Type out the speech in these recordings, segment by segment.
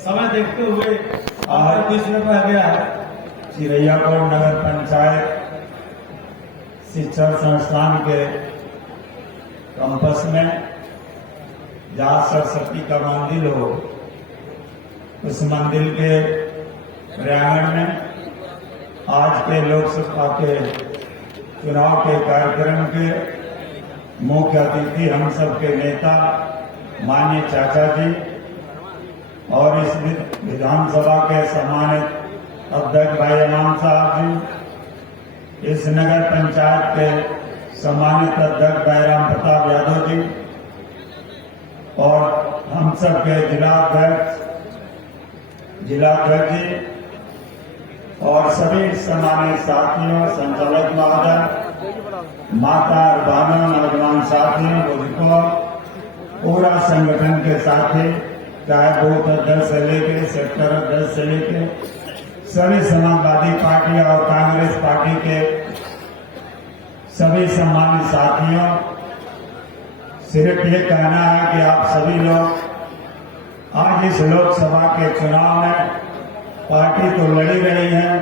समय देखते हुए आज बीच में रह गया है। चिरैयाकोट नगर पंचायत शिक्षण संस्थान के कैंपस में जहाँ सरस्वती का मंदिर हो, उस मंदिर के प्रांगण में आज के लोकसभा के चुनाव के कार्यक्रम के मुख्य अतिथि हम सबके नेता माननीय चाचा जी और इस विधानसभा के सम्मानित अध्यक्ष भाई इमाम साहब जी, इस नगर पंचायत के सम्मानित अध्यक्ष भाई राम प्रताप यादव जी और हम सब के जिलाध्यक्ष जी और सभी सम्मानित साथियों, संचालक महोदय, माता और बहनों, नौजवान साथियों, बुजुर्गों, पूरा संगठन के साथी, चाहे बूथ अध्यक्ष से लेके सेक्टर अध्यक्ष से लेके सभी समाजवादी पार्टी और कांग्रेस पार्टी के सभी सम्मानित साथियों, सिर्फ ये कहना है कि आप सभी लोग आज इस लोकसभा के चुनाव में पार्टी तो लड़ी रही है,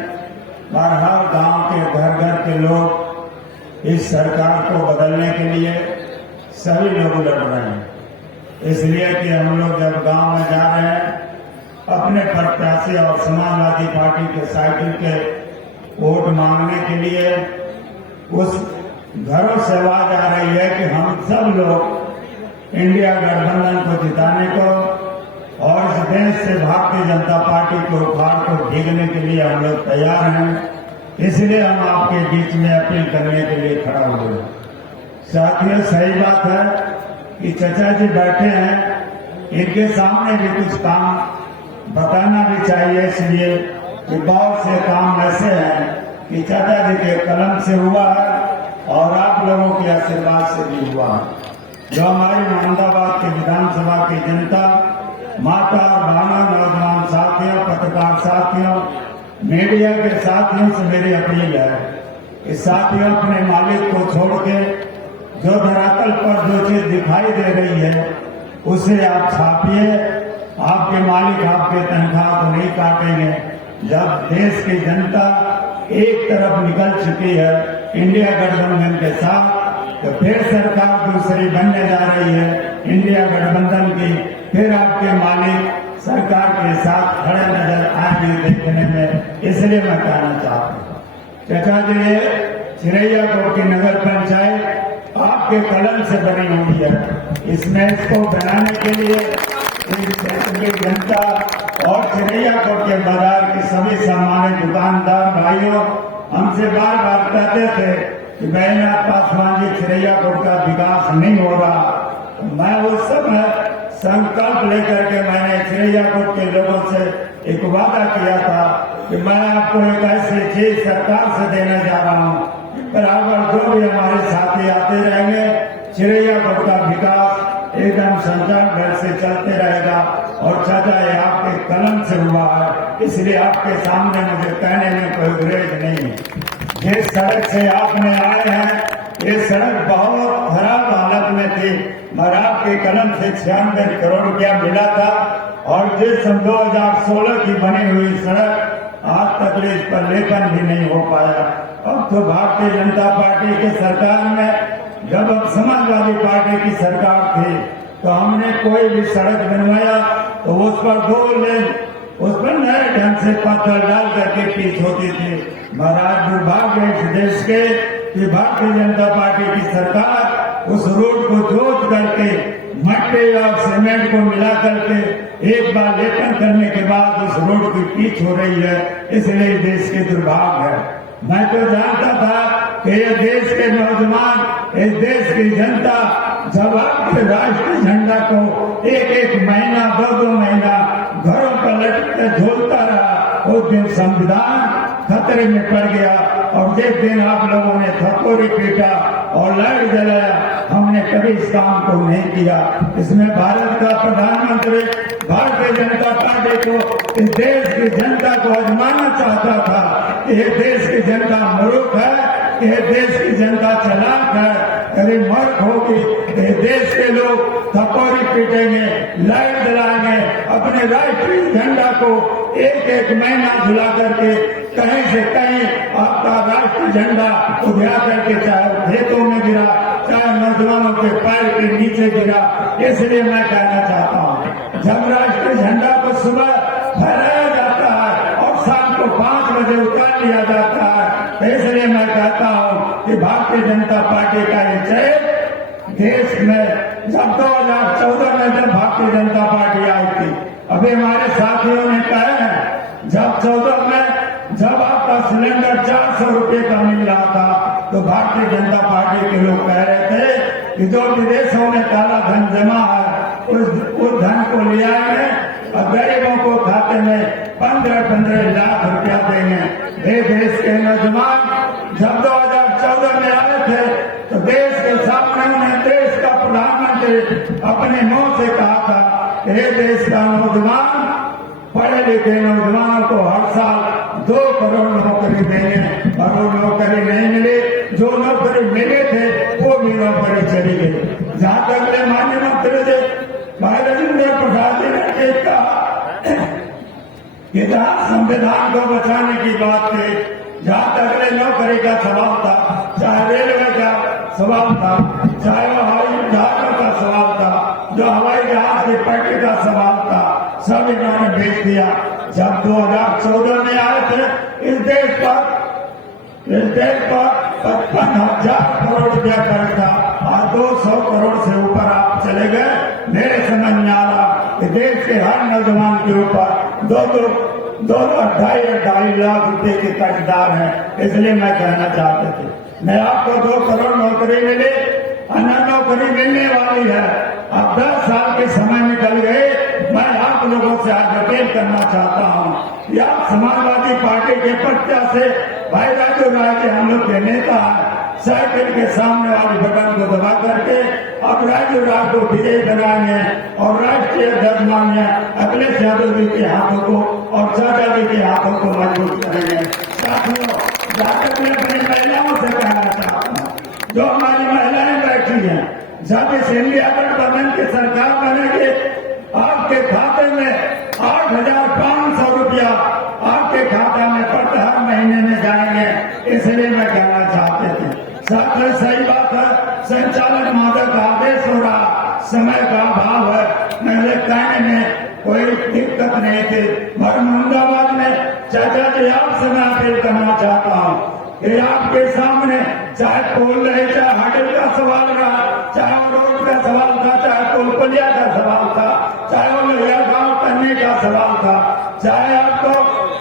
पर हर गांव के घर घर के लोग इस सरकार को बदलने के लिए सभी लोग लड़ रहे हैं। इसलिए कि हम लोग जब गांव में जा रहे हैं अपने प्रत्याशी और समाजवादी पार्टी के साइकिल के वोट मांगने के लिए, उस घरों से आवाज आ रही है कि हम सब लोग इंडिया गठबंधन को जिताने को और इस देश से भारतीय जनता पार्टी को उखाड़ को भीगने के लिए हम लोग तैयार हैं। इसलिए हम आपके बीच में अपील करने के लिए खड़ा हुए हैं। साथियों, सही बात है कि चाचा जी बैठे हैं, इनके सामने भी कुछ काम बताना भी चाहिए, इसलिए कि बहुत से काम ऐसे हैं कि चाचा जी के कलम से हुआ है और आप लोगों के आशीर्वाद से भी हुआ है। जो हमारी मोहम्मदाबाद के विधानसभा की जनता, माता और बहनों, नौजवान साथियों, पत्रकार साथियों, मीडिया के साथियों से मेरी अपील है कि साथियों अपने मालिक को छोड़ के जो धरातल पर जो चीज दिखाई दे रही है उसे आप छापिए। आपके मालिक आपके तनख्वाह को नहीं काटेंगे। जब देश की जनता एक तरफ निकल चुकी है इंडिया गठबंधन के साथ, तो फिर सरकार दूसरी बनने जा रही है इंडिया गठबंधन की, फिर आपके मालिक सरकार के साथ खड़े नजर आएंगे देखने में। इसलिए मैं कहना चाहता हूँ, चाचा जी, चिरैयाकोट की नगर पंचायत आपके कलम से बनी हुई है। इसमें इसको बनाने के लिए इस क्षेत्र की जनता और चिरैयाकोट के बाजार के सभी सम्मानित दुकानदार भाइयों हमसे बार बार कहते थे कि बैजनाथ पासवान जी, चिरैयाकोट का विकास नहीं हो रहा। मैं उस समय संकल्प लेकर के मैंने चिरैयाकोट के लोगों से एक वादा किया था कि मैं आपको एक ऐसी चीज सरकार से देने जा रहा हूँ, बराबर जो भी हमारे साथी आते रहेंगे, चिरैयाकोट का विकास एकदम संचार घर से चलते रहेगा। और चाचा ये आपके कलम से हुआ है, इसलिए आपके सामने मुझे कहने में कोई गुरेज नहीं है। जिस सड़क से आपने आए हैं, ये सड़क बहुत खराब हालत में थी, मगर आपके कलम से 96 करोड़ रुपया मिला था और जिस 2016 की बनी हुई सड़क आज तक इस पर लेखन भी नहीं हो पाया। अब तो भारतीय जनता पार्टी की सरकार में, जब अब समाजवादी पार्टी की सरकार थी, तो हमने कोई भी सड़क बनवाया तो उस पर 2 लेन, उस पर नए ढंग से पत्थर डाल करके पीच होती थी। महाराज, दुर्भाग्य इस देश के कि भारतीय जनता पार्टी की सरकार उस रोड को जोत करके मट्टी और सीमेंट को मिला करके एक बार लेखन करने के बाद उस रोड की पीच हो रही है। इसलिए देश के दुर्भाग्य है। मैं तो जानता था कि ये देश के नौजवान, इस देश की जनता जब आपके राष्ट्रीय झंडा को एक महीना 2 महीना घरों पर लटक झूलता रहा, उस दिन संविधान खतरे में पड़ गया। और जिस दिन आप लोगों ने थप्पड़ी पीटा और लाइट जलाया, हमने कभी इस काम को नहीं किया। इसमें भारत का प्रधानमंत्री भारतीय जनता पार्टी को इस देश की जनता को आजमाना चाहता था। ये देश की जनता मूर्ख है, ये देश की जनता चालाक है, कभी मर्द होगी, देश के लोग थप्पड़ी पीटेंगे, लाइट जलाएंगे, अपने राष्ट्रीय झंडा को एक एक महीना झुला करके कहीं से कहीं आपका राष्ट्रीय झंडा उठा करके चाहे खेतों में गिरा, चाहे नौजवानों के पैर के नीचे गिरा। इसलिए मैं कहना चाहता हूँ, जब राष्ट्रीय झंडा को सुबह फहराया जाता है और शाम को 5 बजे उतार लिया जाता है, इसलिए मैं कहता हूँ कि भारतीय जनता पार्टी का ये चयन देश में जब 2014 में जब भारतीय जनता पार्टी आई थी, अभी हमारे साथियों ने कहा है जब 14 में जब आपका सिलेंडर 400 रुपये का मिल रहा था तो भारतीय जनता पार्टी के लोग कह रहे थे कि जो विदेशों में काला धन जमा है उस धन को ले आएंगे और गरीबों को खाते में 15-15 लाख रुपया देंगे। देश के नौजवान जब 2014 में आए थे तो देश के सामने उन्हें देश का प्रधानमंत्री अपने मुंह से कहा था, ये देश का नौजवान पढ़े लिखे नौजवानों को हर साल 2 करोड़ नौकरी देंगे और वो नौकरी नहीं मिली, जो नौकरी मिले थे वो भी नौकरी चली गई। जहां तक माननीय मंत्री जी भाई राजेंद्र प्रसाद जी ने कहा कि जहां संविधान को बचाने की बात थी, जहां तक नौकरी का सवाल था, चाहे रेलवे का सवाल था, चाहे वो हवाई जहाजों का सवाल था, जो हवाई जहाज की पटरी का सवाल था, सब इन्होंने भेज दिया। जब 2014 में आए थे इस देश पर 55,000 करोड़ रुपया खर्च था और 200 करोड़ से ऊपर आप चले गए। मेरे समझ में आ रहा कि देश के हर नौजवान के ऊपर 2-2.5 लाख रुपए के कर्जदार हैं। इसलिए मैं कहना चाहते थे, मैं आपको 2 करोड़ नौकरी मिली, अन्य नौकरी मिलने वाली है। अब 10 साल के समय निकल गए। मैं आप लोगों से आज अपील करना चाहता हूँ या समाजवादी पार्टी के प्रत्याशी भाई राजू राय के हम लोग के नेता है, साइकिल के सामने वाले बटन को दबा करके अब राजू राय को विजयी बनाएंगे और राष्ट्रीय अध्यक्ष मांगे अखिलेश यादव जी के हाथों को और चाचा जी के हाथों को मजबूत करेंगे। साथियों, जाकर मैं अपनी महिलाओं से कहना चाहता हूँ, जो हमारी महिलाएं बैठी हैं, जब इस इंडिया गठबंधन की सरकार बनेगी आपके खाते में 8,500 रुपया आपके खाते में हर महीने में जाएंगे। इसलिए मैं कहना चाहते थे, साथ सही बात है, संचालक महोदय का आदेश हो रहा, समय का अभाव है, मेरे कहने में कोई दिक्कत नहीं थी। मगर मुरादाबाद में चाचा जी आपसे मैं अपील करना चाहता हूँ कि आपके सामने चाहे पोल रहे, चाहे हडल का सवाल रहा, चाहे रोड का सवाल था, चाहे पुल पुलिया का सवाल था, चाहे वो लोहिया गांव करने का सवाल था, चाहे आपको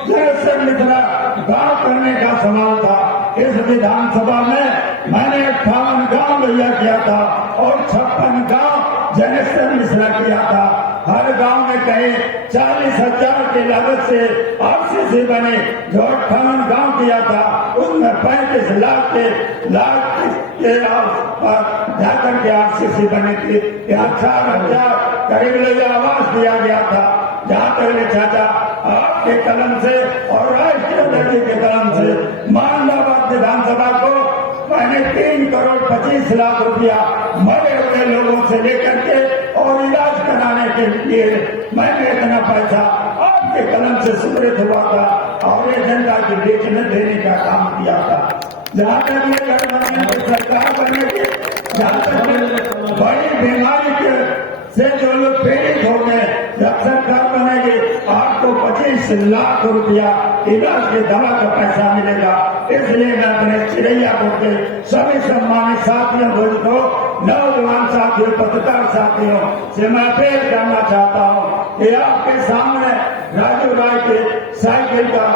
जयसर मिथिला गांव करने का सवाल था। इस विधानसभा में मैंने 58 गांव लोहिया किया था और 56 गांव जयसर मिथिला किया था। हर गांव में कहीं 40,000 की लागत से आरसीसी बने, जो 58 गांव किया था उसमें 35 लाख के आसपास जाकर के आरसीसी बने थी। 4,000 करीब लोग आवास दिया गया था। जहाँ तक चाचा आपके कलम से और राष्ट्रीय अध्यक्ष के कलम से मुरादाबाद विधानसभा को मैंने 3 करोड़ 25 लाख रुपया मरे हुए लोगों से लेकर के और इलाज कराने के लिए मैंने इतना पैसा आपके कलम से स्वीकृत हुआ था और ये जनता की बीच में देने का काम किया था। जहाँ तक ये गठबंधन की सरकार बनेगी, जहाँ तक बड़ी बीमारी के से जो लोग पीड़ित हो गए, जब सरकार बनेगी आपको 25 लाख रुपया इलाज की दवा का पैसा मिलेगा। इसलिए मैं अपने चिड़ैयापुर के सभी सम्मानित साथियों को, नौजवान साथियों, पत्रकार साथियों से मैं अपील करना चाहता हूँ कि आपके सामने राजू राय के साइकिल का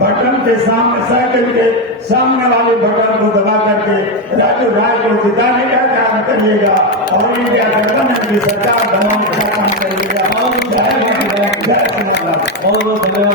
बटन के सामने, साइकिल के सामने वाले बटन को दबा करके राजू राय को जिताने का काम करिएगा और इंडिया गठबंधन की सरकार बनाने का काम करिएगा। जय श्री राम। बहुत बहुत धन्यवाद।